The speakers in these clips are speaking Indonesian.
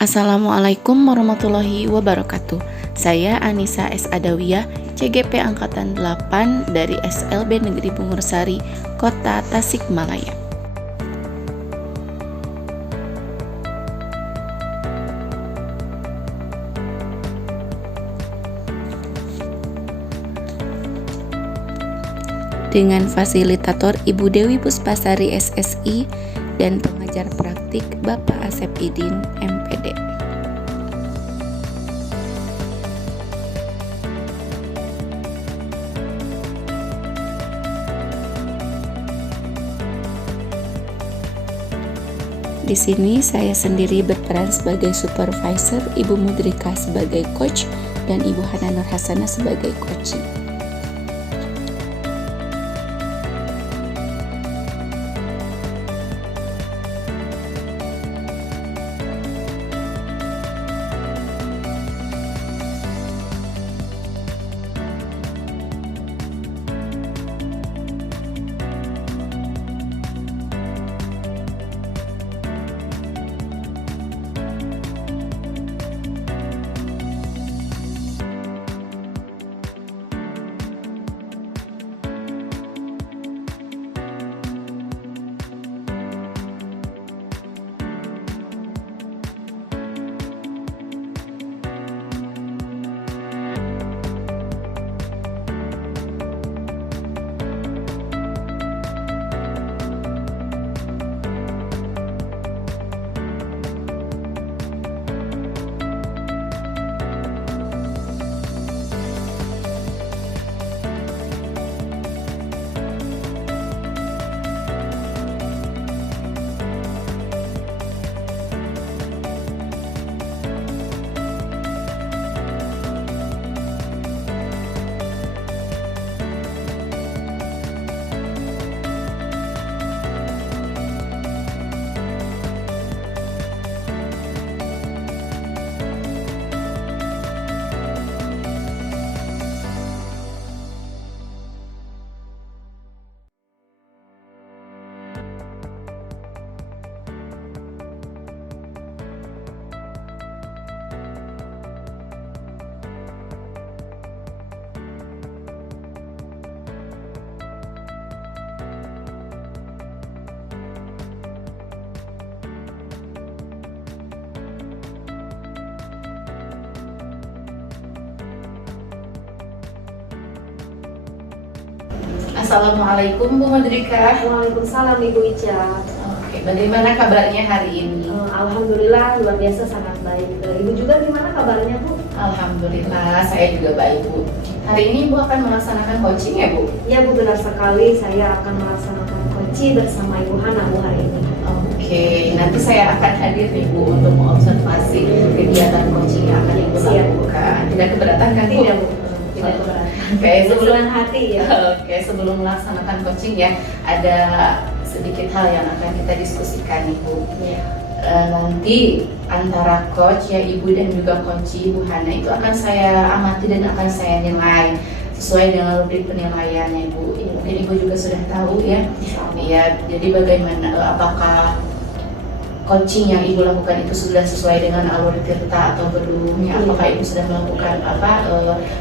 Assalamualaikum warahmatullahi wabarakatuh. Saya Anissa S. Adawiyah, CGP Angkatan 8 dari SLB Negeri Bungursari, Kota Tasikmalaya. Dengan fasilitator Ibu Dewi Puspasari SSI dan pengajar praktik Bapak Asep Idin MPD. Di sini saya sendiri berperan sebagai supervisor, Ibu Mudrika sebagai coach, dan Ibu Hana Nur Hasanah sebagai coachee. Assalamualaikum Bu Mudrika. Waalaikumsalam Ibu Ica. Oke, bagaimana kabarnya hari ini? Alhamdulillah luar biasa sangat baik. Ibu juga gimana kabarnya Bu? Alhamdulillah saya juga baik Bu. Hari ini Bu akan melaksanakan coaching ya Bu? Ya Bu, benar sekali, saya akan melaksanakan coaching bersama Ibu Hana Bu hari ini. Oke, nanti saya akan hadir nih Bu untuk mengobservasi kegiatan coaching yang akan Ibu lakukan. Tidak keberatan kan Bu? Tidak Bu, tidak keberatan. Oke, Sebelum hati ya. Oke, sebelum melaksanakan coaching ya, ada sedikit hal yang akan kita diskusikan nih Bu. Ya. Nanti antara coach ya Ibu dan juga coachee Ibu Hana itu akan saya amati dan akan saya nilai sesuai dengan rubrik penilaiannya Ibu. Mungkin Ibu juga sudah tahu ya. Ya, jadi bagaimana apakah coaching yang Ibu lakukan itu sudah sesuai dengan alur tirta atau belum ya? Apakah Ibu sudah melakukan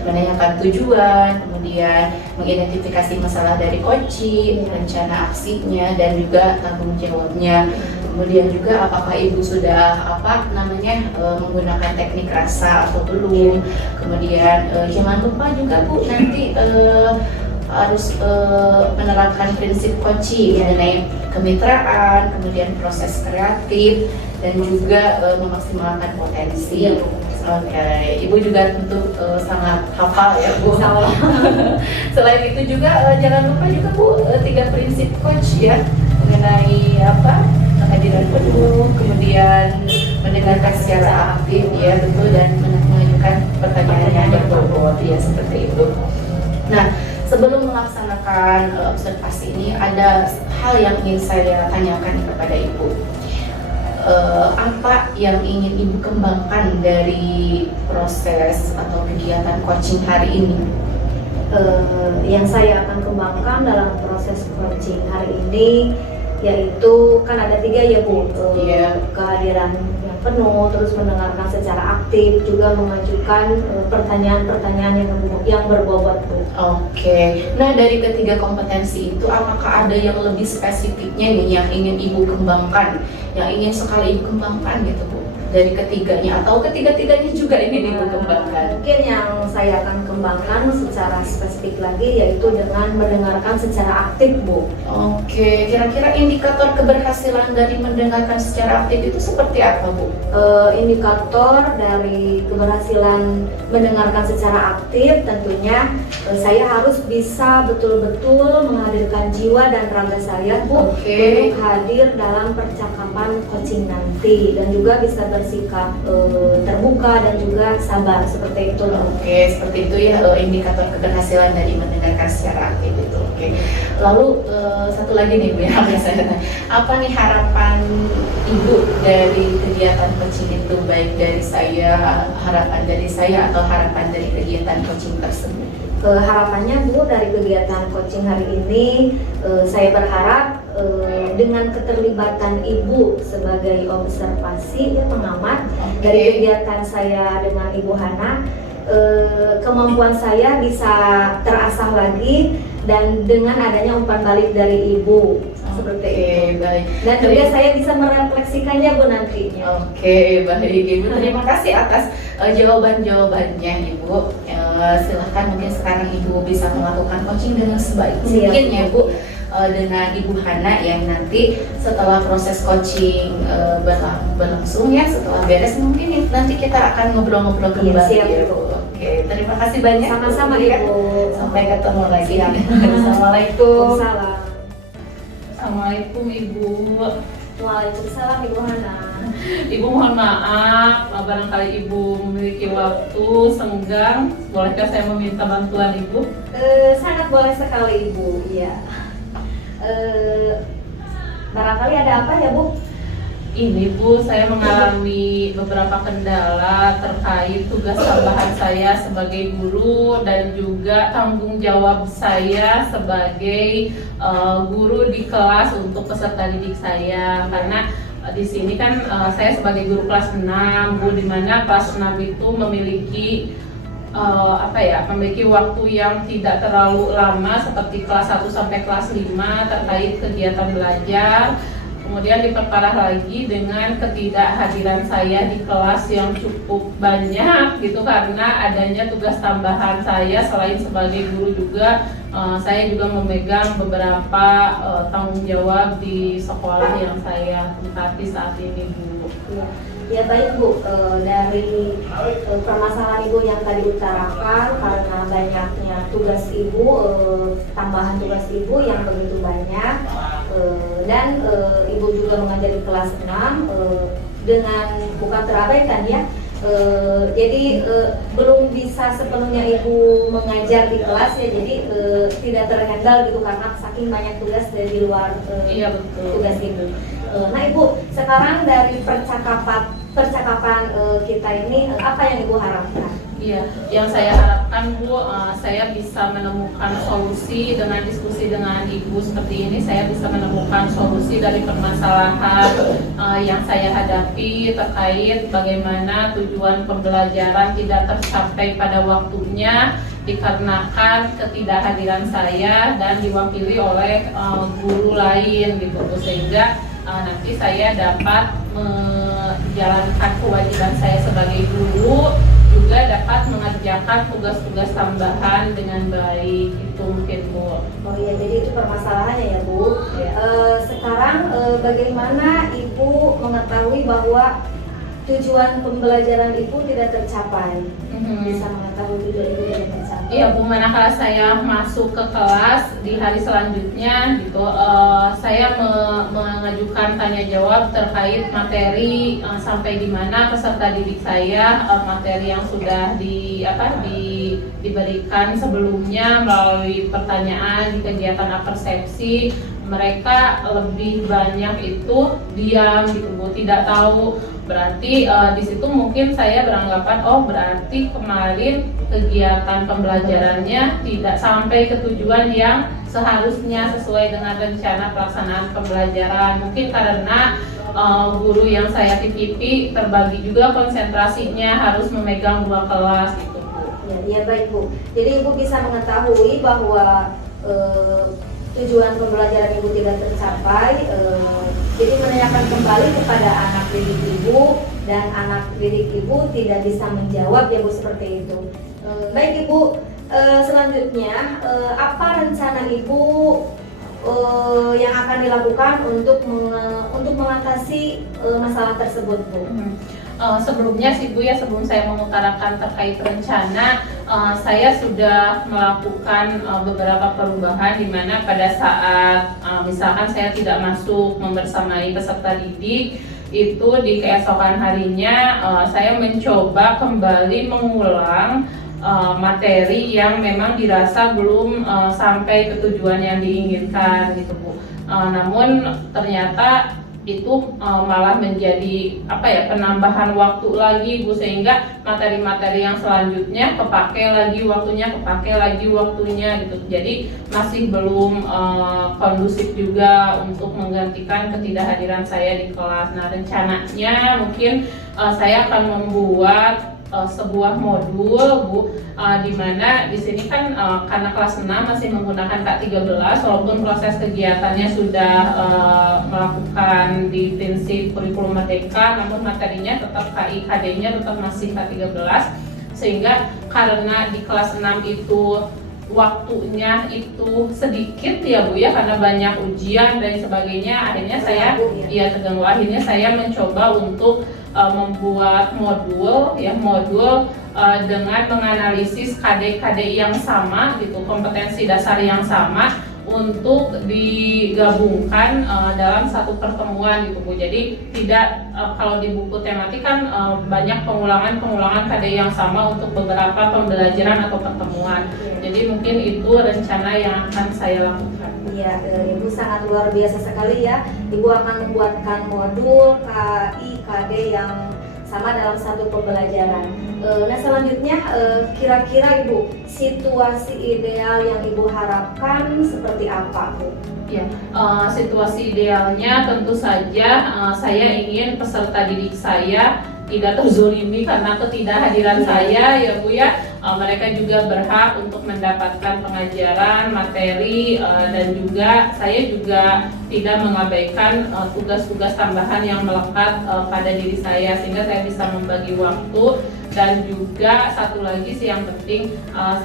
menanyakan tujuan, kemudian mengidentifikasi masalah dari coaching, rencana aksinya dan juga tanggung jawabnya. Kemudian juga apakah Ibu sudah menggunakan teknik rasa atau belum. Kemudian jangan lupa juga Bu nanti harus menerapkan prinsip coaching mengenai kemitraan, kemudian proses kreatif dan juga memaksimalkan potensi. Oke, Ibu juga tentu sangat hafal ya Bu. Selain itu juga jangan lupa juga Bu 3 prinsip coach ya mengenai kehadiran penuh, kemudian mendengarkan secara aktif ya betul, dan mengajukan pertanyaan yang berbobot ya seperti itu. Nah, sebelum melaksanakan observasi ini ada hal yang ingin saya tanyakan kepada Ibu. Apa yang ingin Ibu kembangkan dari proses atau kegiatan coaching hari ini? Yang saya akan kembangkan dalam proses coaching hari ini yaitu kan ada 3 ya Bu, kehadiran yang penuh, terus mendengarkan secara aktif, juga mengajukan pertanyaan-pertanyaan yang berbobot, Bu. Oke, nah dari ketiga kompetensi itu apakah ada yang lebih spesifiknya nih yang ingin Ibu kembangkan, yang ingin sekali Ibu kembangkan gitu Bu? Dari ketiganya atau ketiga-tiganya juga ingin Ibu kembangkan? Mungkin yang saya akan kembangkan secara spesifik lagi yaitu dengan mendengarkan secara aktif, Bu. Oke, kira-kira indikator keberhasilan dari mendengarkan secara aktif itu seperti apa Bu? Indikator dari keberhasilan mendengarkan secara aktif tentunya saya harus bisa betul-betul menghadirkan jiwa dan raga saya, Bu, Oke. untuk hadir dalam percakapan coaching nanti, dan juga bisa bersikap terbuka dan juga sabar, seperti itu. Oke, seperti itu ya indikator keberhasilan dari mendengarkan secara aktif itu. Oke. Lalu satu lagi nih Bu yang biasanya apa nih harapan Ibu dari kegiatan coaching itu, baik dari saya, harapan dari saya atau harapan dari kegiatan coaching tersebut? Harapannya, Bu, dari kegiatan coaching hari ini, saya berharap dengan keterlibatan Ibu sebagai observasi, ya, pengamat dari kegiatan saya dengan Ibu Hana, kemampuan saya bisa terasah lagi, dan dengan adanya umpan balik dari Ibu, seperti itu. Baik. Dan juga saya bisa merefleksikannya, Bu, nantinya. Oke, baik Ibu. Terima kasih atas jawaban-jawabannya Ibu. Silahkan mungkin sekarang Ibu bisa melakukan coaching dengan sebaik mungkin ya Bu, dengan Ibu Hana yang nanti setelah proses coaching berlangsung ya, setelah beres mungkin nanti kita akan ngobrol-ngobrol kembali siap, ya Bu. Bu. Oke, terima kasih banyak. Sama-sama, Ya. Ibu. Sampai ketemu lagi. Siap. Assalamualaikum. Salam. Assalamualaikum Ibu. Waalaikumsalam, Ibu Hana. Ibu mohon maaf, barangkali Ibu memiliki waktu senggang, bolehkah saya meminta bantuan Ibu? Sangat boleh sekali, Ibu. Iya. Barangkali ada apa ya, Bu? Ini Bu, saya mengalami beberapa kendala terkait tugas tambahan saya sebagai guru dan juga tanggung jawab saya sebagai guru di kelas untuk peserta didik saya. Karena di sini kan saya sebagai guru kelas 6, Bu, di mana kelas 6 itu memiliki memiliki waktu yang tidak terlalu lama seperti kelas 1 sampai kelas 5 terkait kegiatan belajar. Kemudian diperparah lagi dengan ketidakhadiran saya di kelas yang cukup banyak gitu, karena adanya tugas tambahan saya. Selain sebagai guru juga saya juga memegang beberapa tanggung jawab di sekolah yang saya tempati saat ini, Bu. Ya baik, Bu, dari permasalahan Ibu yang tadi utarakan, karena banyaknya tugas Ibu, tambahan tugas Ibu yang begitu banyak, dan Ibu juga mengajar di kelas 6 dengan bukan terabaikan ya, jadi belum bisa sepenuhnya Ibu mengajar di kelas ya, jadi tidak terhandle gitu karena saking banyak tugas dari luar Iya, betul. tugas Ibu. Nah Ibu, sekarang dari percakapan kita ini apa yang Ibu harapkan? Iya, yang saya harapkan Bu, saya bisa menemukan solusi dengan diskusi dengan Ibu seperti ini. Saya bisa menemukan solusi dari permasalahan yang saya hadapi terkait bagaimana tujuan pembelajaran tidak tercapai pada waktunya dikarenakan ketidakhadiran saya dan diwakili oleh guru lain gitu, sehingga nanti saya dapat menjalankan kewajiban saya sebagai guru, juga dapat mengerjakan tugas-tugas tambahan dengan baik. Itu mungkin, Bu. Oh iya, jadi itu permasalahannya ya, Bu. Sekarang bagaimana Ibu mengetahui bahwa tujuan pembelajaran Ibu tidak tercapai? Bisa mengetahui tujuan Ibu tidak tercapai? Iya Bu, manakala saya masuk ke kelas di hari selanjutnya gitu, saya mengajukan tanya jawab terkait materi sampai di mana peserta didik saya, materi yang sudah diberikan sebelumnya melalui pertanyaan di kegiatan apersepsi. Mereka lebih banyak itu diam gitu Bu, tidak tahu. Berarti di situ mungkin saya beranggapan, oh berarti kemarin kegiatan pembelajarannya tidak sampai ke tujuan yang seharusnya sesuai dengan rencana pelaksanaan pembelajaran. Mungkin karena guru yang saya titipi terbagi juga konsentrasinya, harus memegang 2 kelas gitu Bu. Ya, baik Bu. Jadi Ibu bisa mengetahui bahwa tujuan pembelajaran Ibu tidak tercapai. Jadi menanyakan kembali kepada anak didik Ibu, dan anak didik Ibu tidak bisa menjawab ya Bu, seperti itu. Baik Ibu, selanjutnya apa rencana Ibu yang akan dilakukan untuk mengatasi masalah tersebut Bu? Sebelumnya sih Bu ya, sebelum saya mengutarakan terkait rencana, saya sudah melakukan beberapa perubahan, di mana pada saat misalkan saya tidak masuk membersamai peserta didik, itu di keesokan harinya saya mencoba kembali mengulang materi yang memang dirasa belum sampai ke tujuan yang diinginkan gitu Bu. Namun ternyata itu malah menjadi penambahan waktu lagi Bu, sehingga materi-materi yang selanjutnya kepake lagi waktunya gitu. Jadi masih belum kondusif juga untuk menggantikan ketidakhadiran saya di kelas. Nah, rencananya mungkin saya akan membuat sebuah modul Bu, di mana di sini kan karena kelas 6 masih menggunakan K13, walaupun proses kegiatannya sudah melakukan di prinsip kurikulum merdeka, namun materinya tetap KIKD-nya tetap masih K13, sehingga karena di kelas 6 itu waktunya itu sedikit ya Bu ya, karena banyak ujian dan sebagainya, akhirnya saya terganggu. Akhirnya saya mencoba untuk membuat modul dengan menganalisis KD-KD yang sama gitu, kompetensi dasar yang sama, untuk digabungkan dalam satu pertemuan gitu Bu. Jadi tidak kalau di buku tematik kan banyak pengulangan KD yang sama untuk beberapa pembelajaran atau pertemuan. Jadi mungkin itu rencana yang akan saya lakukan. Iya, Ibu sangat luar biasa sekali ya. Ibu akan membuatkan modul KI, KD yang sama dalam satu pembelajaran. Nah, selanjutnya kira-kira Ibu, situasi ideal yang Ibu harapkan seperti apa Bu? Ya, situasi idealnya tentu saja saya ingin peserta didik saya tidak terzolimi karena ketidakhadiran saya ya Bu ya. Mereka juga berhak untuk mendapatkan pengajaran, materi, dan juga saya juga tidak mengabaikan tugas-tugas tambahan yang melekat pada diri saya, sehingga saya bisa membagi waktu. Dan juga satu lagi sih yang penting,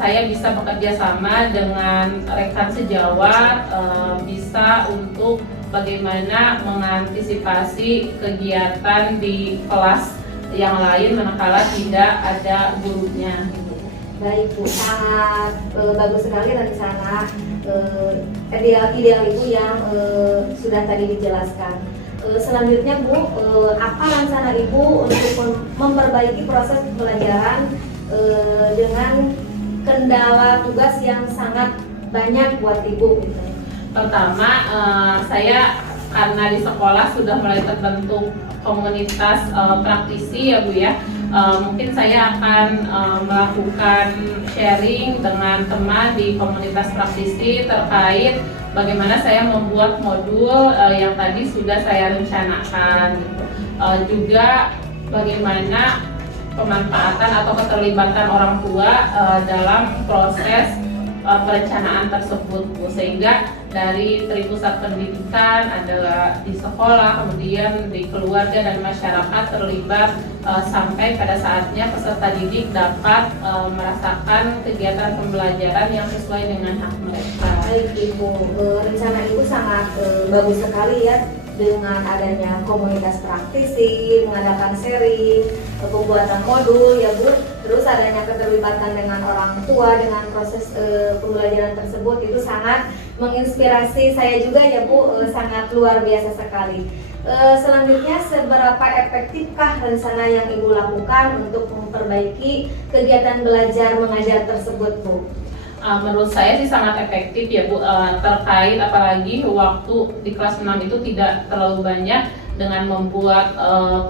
saya bisa bekerja sama dengan rekan sejawat, bisa untuk bagaimana mengantisipasi kegiatan di kelas yang lain manakala tidak ada gurunya. Baik Bu, sangat bagus sekali rencana ideal Ibu yang sudah tadi dijelaskan. Selanjutnya Bu, apa rencana Ibu untuk memperbaiki proses pembelajaran dengan kendala tugas yang sangat banyak buat Ibu gitu? Pertama, saya karena di sekolah sudah mulai terbentuk komunitas praktisi ya Bu ya, mungkin saya akan melakukan sharing dengan teman di komunitas praktisi terkait bagaimana saya membuat modul yang tadi sudah saya rencanakan gitu. Juga bagaimana pemanfaatan atau keterlibatan orang tua dalam proses perencanaan tersebut Bu, sehingga dari pusat pendidikan adalah di sekolah, kemudian di keluarga dan masyarakat terlibat sampai pada saatnya peserta didik dapat merasakan kegiatan pembelajaran yang sesuai dengan hak mereka. Baik Ibu, rencana Ibu sangat bagus sekali ya, dengan adanya komunitas praktisi, mengadakan sharing, pembuatan modul ya Bu, terus adanya keterlibatan dengan orang tua dengan proses pembelajaran tersebut, itu sangat menginspirasi saya juga ya Bu, sangat luar biasa sekali. Selanjutnya, seberapa efektifkah rencana yang Ibu lakukan untuk memperbaiki kegiatan belajar mengajar tersebut Bu? Menurut saya sih sangat efektif ya Bu, terkait apalagi waktu di kelas 6 itu tidak terlalu banyak, dengan membuat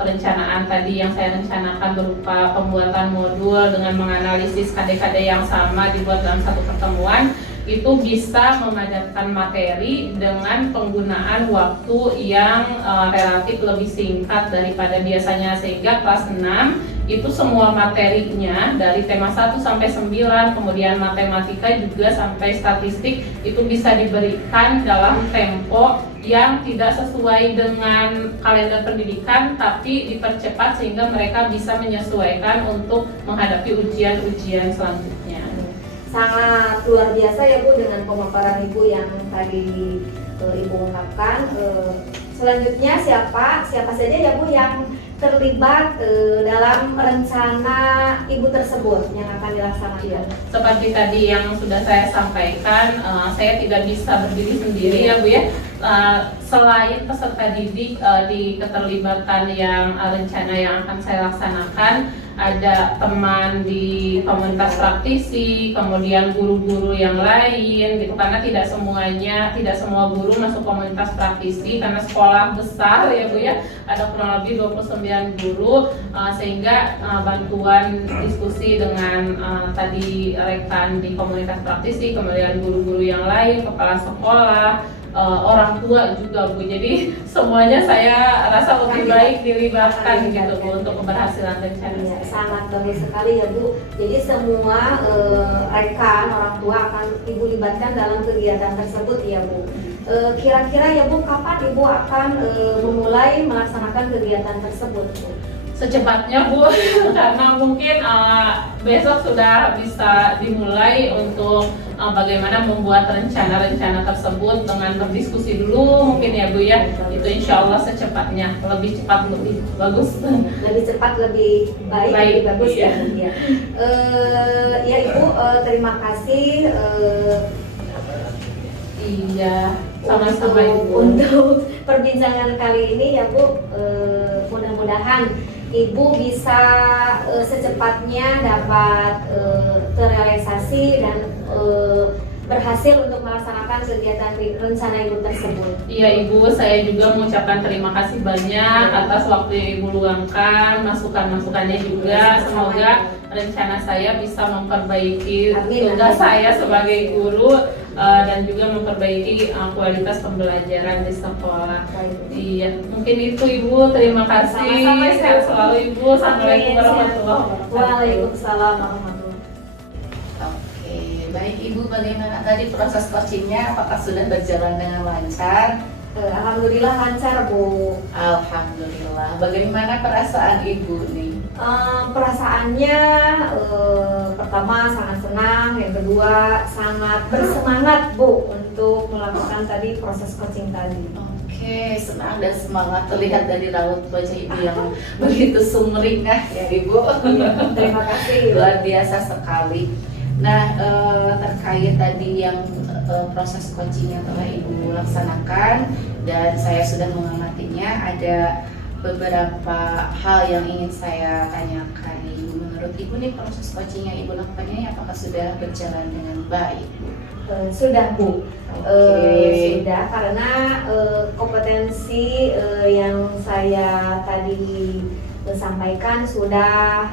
perencanaan tadi yang saya rencanakan berupa pembuatan modul dengan menganalisis KD-KD yang sama dibuat dalam satu pertemuan. itu bisa memadatkan materi dengan penggunaan waktu yang relatif lebih singkat daripada biasanya, sehingga kelas 6 itu semua materinya dari tema 1 sampai 9, kemudian matematika juga sampai statistik itu bisa diberikan dalam tempo yang tidak sesuai dengan kalender pendidikan, tapi dipercepat sehingga mereka bisa menyesuaikan untuk menghadapi ujian-ujian selanjutnya. Sangat luar biasa ya Bu dengan pemaparan Ibu yang tadi Ibu ungkapkan. Selanjutnya siapa saja ya Bu yang terlibat dalam rencana Ibu tersebut yang akan dilaksanakan? Seperti tadi yang sudah saya sampaikan, saya tidak bisa berdiri sendiri ya Bu ya. Selain peserta didik di keterlibatan yang rencana yang akan saya laksanakan, ada teman di komunitas praktisi, kemudian guru-guru yang lain gitu, karena tidak semua guru masuk komunitas praktisi karena sekolah besar ya Bu ya, ada kurang lebih 29 guru, sehingga bantuan diskusi dengan tadi rekan di komunitas praktisi, kemudian guru-guru yang lain, kepala sekolah, orang tua juga Bu, jadi semuanya saya rasa lebih baik dilibatkan gitu Bu untuk keberhasilan rencana saya. Sangat bagus sekali ya Bu. Jadi semua rekan orang tua akan Ibu libatkan dalam kegiatan tersebut ya Bu. Kira-kira ya Bu, kapan Ibu akan memulai melaksanakan kegiatan tersebut Bu? Secepatnya Bu, karena mungkin besok sudah bisa dimulai untuk bagaimana membuat rencana-rencana tersebut dengan berdiskusi dulu mungkin ya Bu ya. Itu insya Allah secepatnya, lebih cepat lebih bagus. Lebih cepat lebih baik, lebih bagus iya. Ya. Ya Ibu, terima kasih. Iya, sama-sama Ibu. Untuk perbincangan kali ini ya Bu, mudah-mudahan Ibu bisa secepatnya dapat terrealisasi dan berhasil untuk melaksanakan kegiatan rencana Ibu tersebut. Iya Ibu, saya juga mengucapkan terima kasih banyak atas waktu yang Ibu luangkan, masukan-masukannya juga. Semoga rencana saya bisa memperbaiki tugas saya sebagai guru dan juga memperbaiki kualitas pembelajaran di sekolah. Iya, mungkin itu Ibu. Terima kasih. Sama-sama, Sehat selalu Ibu. Assalamualaikum warahmatullahi wabarakatuh. Waalaikumsalam warahmatullahi. Oke, baik Ibu, bagaimana tadi proses coachingnya? Apakah sudah berjalan dengan lancar? Alhamdulillah lancar Bu. Alhamdulillah. Bagaimana perasaan Ibu nih? Perasaannya pertama sangat senang, yang kedua sangat bersemangat Bu untuk melakukan tadi proses coaching tadi. Oke, senang dan semangat terlihat dari raut wajah Ibu yang begitu sumringah ya Ibu. Terima kasih. Luar biasa sekali. Nah, terkait tadi yang proses coaching yang telah Ibu laksanakan dan saya sudah mengamatinya, ada beberapa hal yang ingin saya tanyakan Ibu. Menurut Ibu nih, proses coaching yang Ibu lakukan ini apakah sudah berjalan dengan baik Bu? Sudah Bu. Oke. Sudah, karena kompetensi yang saya tadi sampaikan sudah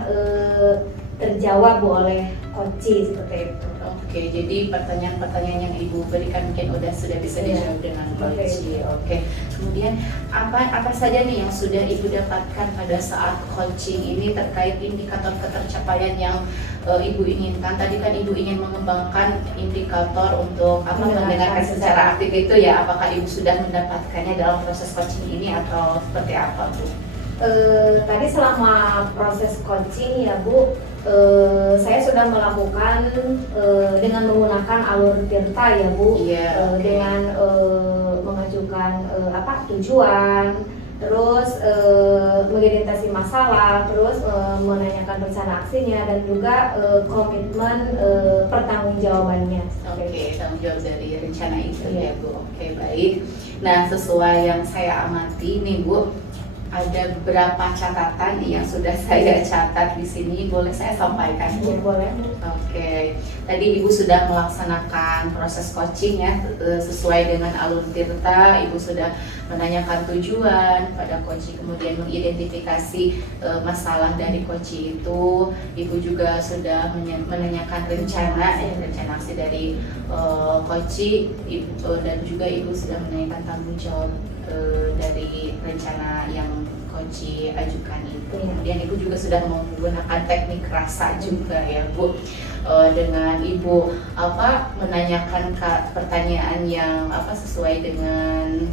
terjawab Bu oleh coach seperti itu. Oke, jadi pertanyaan-pertanyaan yang Ibu berikan mungkin sudah bisa dijawab dengan coach. Oke. Kemudian apa saja nih yang sudah Ibu dapatkan pada saat coaching ini terkait indikator ketercapaian yang Ibu inginkan? Tadi kan Ibu ingin mengembangkan indikator untuk mendengarkan secara aktif itu ya. Apakah Ibu sudah mendapatkannya dalam proses coaching ini atau seperti apa Bu? Tadi selama proses coaching ya Bu, saya sudah melakukan dengan menggunakan alur tirta ya Bu, dengan mengajukan tujuan, terus mengidentifikasi masalah, terus menanyakan rencana aksinya dan juga komitmen pertanggungjawabannya. Oke, tanggung jawab dari rencana itu ya Bu. Oke, baik. Nah, sesuai yang saya amati nih Bu, ada beberapa catatan yang sudah saya catat di sini, boleh saya sampaikan Bu? Boleh. Oke, tadi Ibu sudah melaksanakan proses coaching ya sesuai dengan alur tirta. Ibu sudah menanyakan tujuan pada coach, kemudian mengidentifikasi masalah dari coach itu. Ibu juga sudah menanyakan rencana aksi dari coach, dan juga ibu sudah menanyakan tanggung jawab dari rencana yang coach ajukan itu. Kemudian ibu juga sudah menggunakan teknik rasa juga ya Bu, dengan ibu menanyakan pertanyaan yang sesuai dengan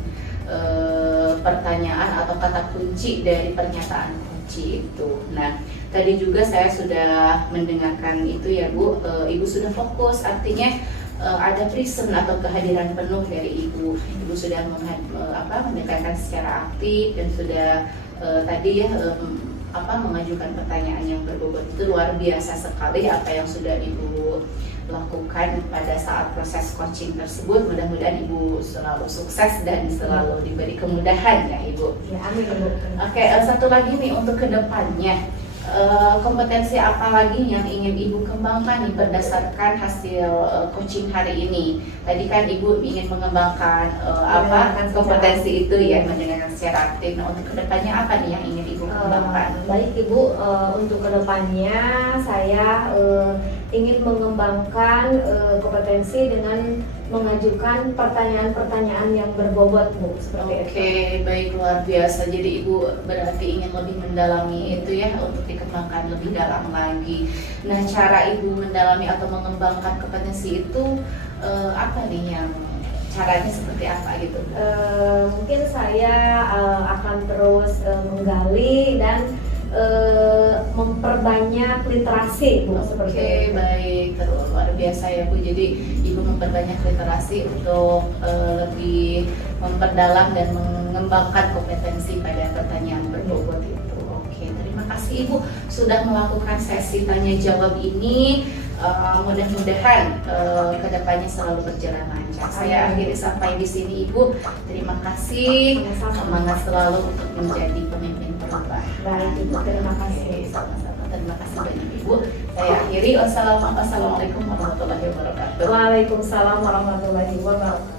pertanyaan atau kata kunci dari pernyataan kunci itu. Nah, tadi juga saya sudah mendengarkan itu ya Bu, ibu sudah fokus, artinya ada present atau kehadiran penuh dari ibu. Ibu sudah mendengarkan secara aktif dan sudah tadi ya mengajukan pertanyaan yang berbobot. Itu luar biasa sekali apa yang sudah ibu lakukan pada saat proses coaching tersebut. Mudah-mudahan ibu selalu sukses dan selalu diberi kemudahan ya ibu. Ya, amin Ibu. Oke, satu lagi nih untuk kedepannya, kompetensi apa lagi yang ingin ibu kembangkan nih berdasarkan hasil coaching hari ini? Tadi kan ibu ingin mengembangkan kompetensi itu ya, mendengarkan secara aktif. Nah, untuk kedepannya apa nih yang ingin ibu kembangkan? Baik Ibu, untuk kedepannya saya ingin mengembangkan kompetensi dengan mengajukan pertanyaan-pertanyaan yang berbobot Bu, seperti itu. Oke, baik, luar biasa. Jadi ibu berarti ingin lebih mendalami itu ya, untuk dikembangkan lebih dalam lagi. Nah, cara ibu mendalami atau mengembangkan kompetensi itu apa nih yang caranya seperti apa gitu? Mungkin saya akan terus menggali dan memperbanyak literasi Bu, seperti Oke, itu. baik, luar biasa ya Bu. Jadi ibu memperbanyak literasi untuk lebih memperdalam dan mengembangkan kompetensi pada pertanyaan berbobot itu. Oke, terima kasih Ibu sudah melakukan sesi tanya jawab ini. Mudah-mudahan kedepannya selalu berjalan lancar. Saya akhiri sampai di sini Ibu. Terima kasih. Semangat selalu untuk menjadi pemimpin perubahan. Baik Ibu, terima kasih. Oke, sama-sama. Terima kasih banyak Ibu. Saya akhiri. Wassalamualaikum warahmatullahi wabarakatuh. Waalaikumsalam warahmatullahi wabarakatuh.